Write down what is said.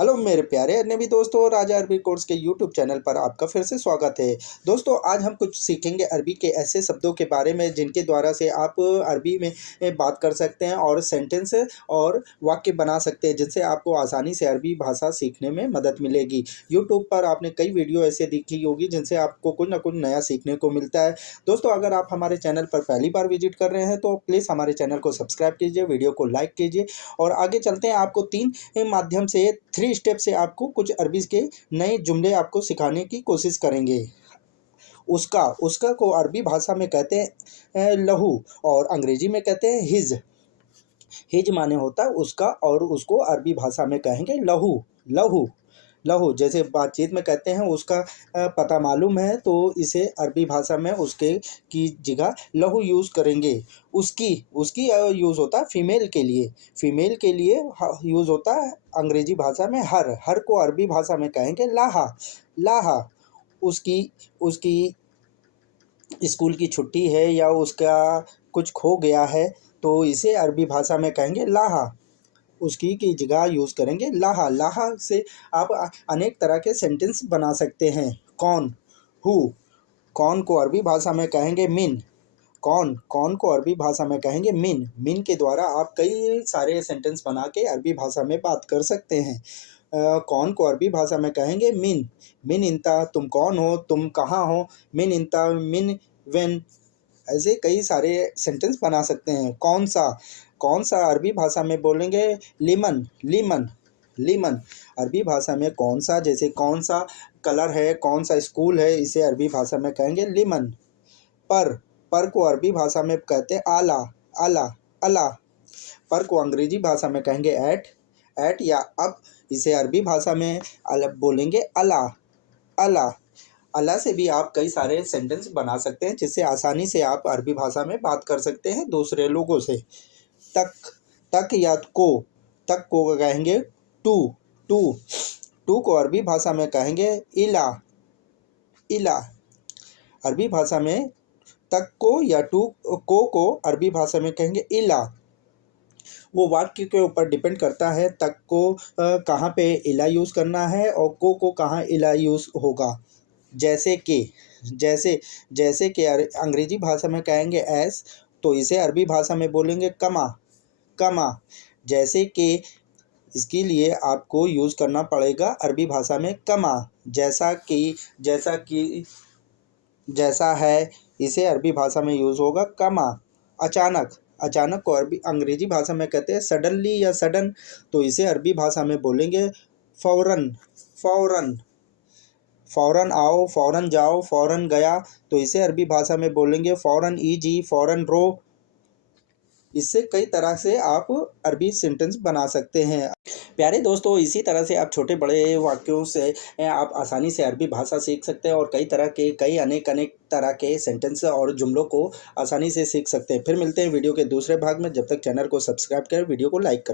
Hello मेरे प्यारे अजनबी दोस्तों, राजा अरबी कोर्स के यूट्यूब चैनल पर आपका फिर से स्वागत है। दोस्तों, आज हम कुछ सीखेंगे अरबी के ऐसे शब्दों के बारे में जिनके द्वारा से आप अरबी में बात कर सकते हैं और सेंटेंस और वाक्य बना सकते हैं, जिनसे आपको आसानी से अरबी भाषा सीखने में मदद मिलेगी। यूट्यूब पर आपने कई वीडियो ऐसे देखी होगी जिनसे आपको कुछ ना कुछ नया सीखने को मिलता है। दोस्तों, अगर आप हमारे चैनल पर पहली बार विजिट कर रहे हैं तो प्लीज़ हमारे चैनल को सब्सक्राइब कीजिए, वीडियो को लाइक कीजिए और आगे चलते हैं। आपको 3 माध्यम से 3 स्टेप से आपको कुछ अरबी के नए जुमले आपको सिखाने की कोशिश करेंगे। उसका उसका को अरबी भाषा में कहते हैं लहू और अंग्रेजी में कहते हैं हिज। हिज माने होता है उसका और उसको अरबी भाषा में कहेंगे लहू। लहू लहू जैसे बातचीत में कहते हैं उसका पता मालूम है, तो इसे अरबी भाषा में उसके की जगह लहू यूज़ करेंगे। उसकी उसकी यूज़ होता है फीमेल के लिए। फीमेल के लिए यूज़ होता है अंग्रेजी भाषा में हर। हर को अरबी भाषा में कहेंगे लाहा। लाहा। उसकी उसकी स्कूल की छुट्टी है या उसका कुछ खो गया है, तो इसे अरबी भाषा में कहेंगे लाहा। उसकी की जगह यूज़ करेंगे लाहा। लाहा से आप अनेक तरह के सेंटेंस बना सकते हैं। कौन, हु। कौन को अरबी भाषा में कहेंगे मिन। कौन कौन को अरबी भाषा में कहेंगे मिन। मिन के द्वारा आप कई सारे सेंटेंस बना के अरबी भाषा में बात कर सकते हैं। कौन को अरबी भाषा में कहेंगे मिन। मिन इंता, तुम कौन हो, तुम कहाँ हो। मिन इंता, मिन वेन। ऐसे कई सारे सेंटेंस बना सकते हैं। कौन सा अरबी भाषा में बोलेंगे लिमन। लिमन लिमन अरबी भाषा में कौन सा, जैसे कौन सा कलर है, कौन सा स्कूल है, इसे अरबी भाषा में कहेंगे लिमन। पर को अरबी भाषा में कहते हैं आला। आला अला। पर को अंग्रेजी भाषा में कहेंगे एट। एट या अब। इसे अरबी भाषा में बोलेंगे अला। अला। अला से भी आप कई सारे सेंटेंस बना सकते हैं, जिससे आसानी से आप अरबी भाषा में बात कर सकते हैं दूसरे लोगों से। तक तक या को। तक को कहेंगे टू। टू टू को अरबी भाषा में कहेंगे इला। इला। अरबी भाषा में तक को या टू को अरबी भाषा में कहेंगे इला। वो वाक्य के ऊपर डिपेंड करता है तक को कहाँ पे इला यूज़ करना है और को कहाँ इला यूज़ होगा। जैसे कि जैसे कि अंग्रेजी भाषा में कहेंगे एस, तो इसे अरबी भाषा में बोलेंगे कमा। कमा। जैसे कि इसके लिए आपको यूज़ करना पड़ेगा अरबी भाषा में कमा। जैसा कि जैसा है, इसे अरबी भाषा में यूज़ होगा कमा। अचानक अचानक को अरबी अंग्रेजी भाषा में कहते हैं सडनली या सडन, तो इसे अरबी भाषा में बोलेंगे फ़ौरन। फ़ौरन। फ़ौरन आओ, फ़ौरन जाओ, फ़ौरन गया, तो इसे अरबी भाषा में बोलेंगे फ़ौरन ईजी, फ़ौरन रो। इससे कई तरह से आप अरबी सेंटेंस बना सकते हैं। प्यारे दोस्तों, इसी तरह से आप छोटे बड़े वाक्यों से आप आसानी से अरबी भाषा सीख सकते हैं और कई अनेक अनेक तरह के सेंटेंस और जुमलों को आसानी से सीख सकते हैं। फिर मिलते हैं वीडियो के दूसरे भाग में। जब तक चैनल को सब्सक्राइब करें, वीडियो को लाइक करें।